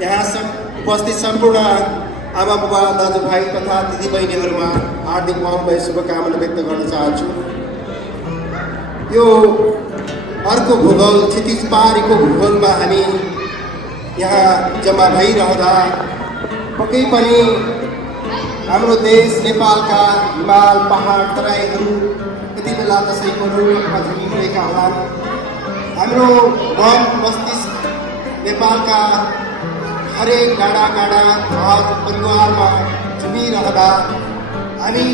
यहाँ उपस्थित सम्पूर्ण आमा बुबा दाजुभाइ तथा दिदीबहिनीहरूमा हार्दिक महोदय शुभकामना व्यक्त गर्न चाहन्छु। यो अर्को भूगोल क्षितिज पारीको भूगोलमा हामी यहाँ जम्मा भइरहँदा पक्कै पनि हाम्रो देश नेपालका हिमाल पहाड तराईहरू यति बेला कसैको रूपमा झुमिरहेका होला। हाम्रो मन मस्तिष्क नेपालका हरेक डाँडा काँडा घर परिवारमा झुमिरहँदा हामी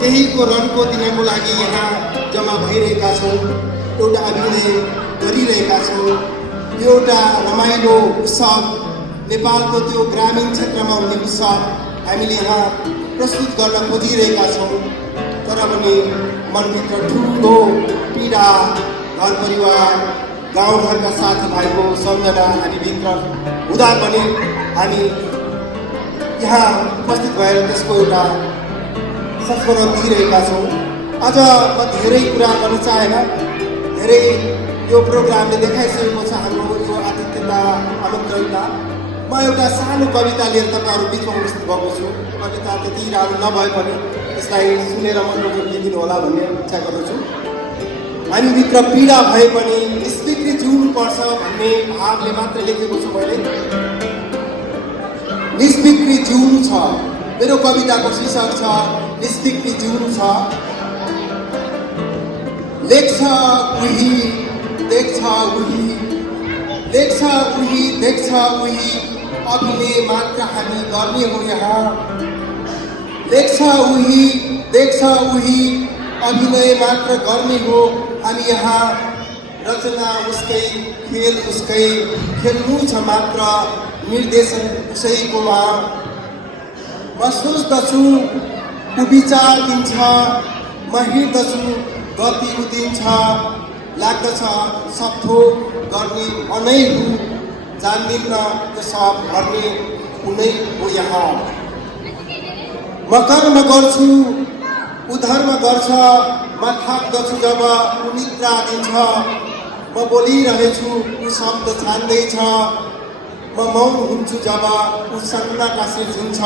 त्यहीको रनको दिनको लागि यहाँ जम्मा भइरहेका छौँ, एउटा अभिनय गरिरहेका छौँ। एउटा रमाइलो उत्सव, नेपालको त्यो ग्रामीण क्षेत्रमा हुने उत्सव हामीले यहाँ प्रस्तुत गर्न खोजिरहेका छौँ। तर पनि मनभित्र ठुलो पीडा, घर परिवार गाउँघरका साथीभाइको सम्झना हामीभित्र हुँदा पनि हामी यहाँ उपस्थित भएर त्यसको एउटा संस्मरण दिइरहेका छौँ। आज म धेरै कुरा गर्न चाहेन, धेरै यो प्रोग्रामले देखाइसकेको छ हाम्रो यो आतिथ्यता आमन्त्रणता। म एउटा सानो कविता लिएर तपाईँहरू बिचमा उपस्थित भएको छु। कविता त्यति राम्रो नभए पनि यसलाई सुनेर मनोरञ्जन दिनु होला भन्ने इच्छा गर्दछु। हामीभित्र पीडा भए पनि निस्फिक्री जिउनुपर्छ भन्ने भावले मात्र लेखेको छु मैले। निस्फिक्री जिउनु छ, मेरो कविताको शीर्षक छ निस्फिक्री जिउनु छ। लेख्छ उही देख्छ उही, लेख्छ उही देख्छ उही, अभिनय मात्र हामी गर्ने हो यहाँ। लेख्छ उही देख्छ उही, अभिनय मात्र गर्ने हो हामी यहाँ। रचना उसकै खेल उसकै, खेल्नु छ मात्र निर्देशन उसैकोमा। म सोच्दछु ऊ विचार दिन्छ, म हिँड्दछु गति उदिन्छ। लाग्दछ सब थोक गर्ने अनै हु, जान्दिन्न त्यो सब गर्ने उनै हो यहाँ। म कर्म गर्छु ऊ धर्म गर्छ, म थाक्दछु जब ऊ निद्रा दिन्छ। म बोलिरहेछु ऊ शब्द छान्दैछ, म मौन हुन्छु जब ऊ सन्नाटा सिर्जिन्छ।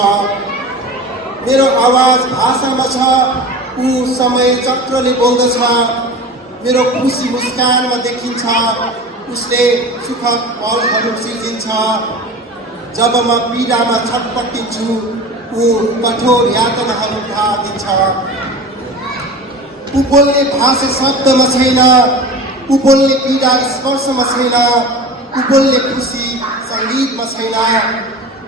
मेरो आवाज भाषामा छ, ऊ समय चक्रले बोल्दछ। मेरो खुसी मुस्कानमा देखिन्छ, उसले सुखद पलहरू सिर्जिन्छ। जब म पीडामा छटपटिन्छु, ऊ कठोर यातनाहरू दिन्छ। ऊ बोल्ने भाषा शब्दमा छैन, ऊ बोल्ने पीडा स्पर्शमा छैन, ऊ बोल्ने खुसी सङ्गीतमा छैन,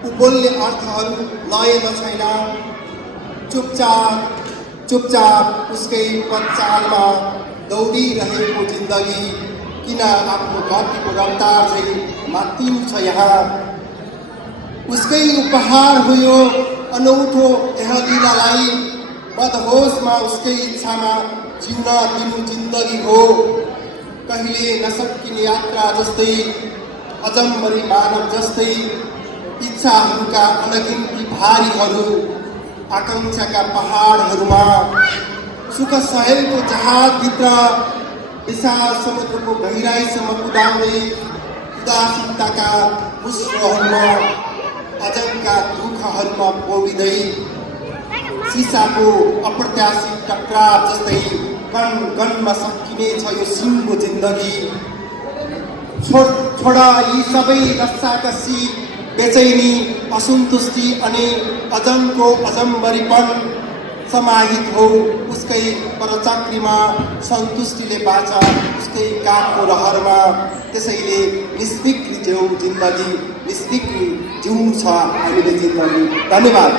ऊ बोल्ने अर्थहरू लयमा छैन। चुपचाप चुपचाप उसकै पदचालमा दौडिरहेको जिन्दगी किन आफ्नो गतिको रफ्तार चाहिँ मात्तिनु छ यहाँ। उसकै उपहार हो यो अनौठो यह लीलालाई, मदहोसमा उसकै इच्छामा जिउन दिनु जिन्दगी हो। कहिले नसकिने यात्रा जस्तै, अजम्बरी मानव जस्तै, इच्छाहरूका अनगिन्ती भारीहरू, आकाङ्क्षाका पहाडहरूमा। सुख सहेलको जहाजभित्र विशाल समुद्रको गहिराईसम्म कुदाउँदै, उदासीनताका मुस्रोहरूमा, अजबका दुःखहरूमा पोविँदै, सिसाको अप्रत्याशित टक्राव जस्तै कण कणमा सकिने छ यो सिङ्गो जिन्दगी। छोडा यी सबै रस्साकसी, बेचैनी असन्तुष्टि अनि अजनको अजम्बरीपन। समाहित हो उसकै परचक्रीमा, सन्तुष्टिले बाँच उसकै कामको रहरमा। त्यसैले निस्फिक्री जिउ जिन्दगी, निस्फिक्री जिउनु छ हामीले जिन्दगी। धन्यवाद।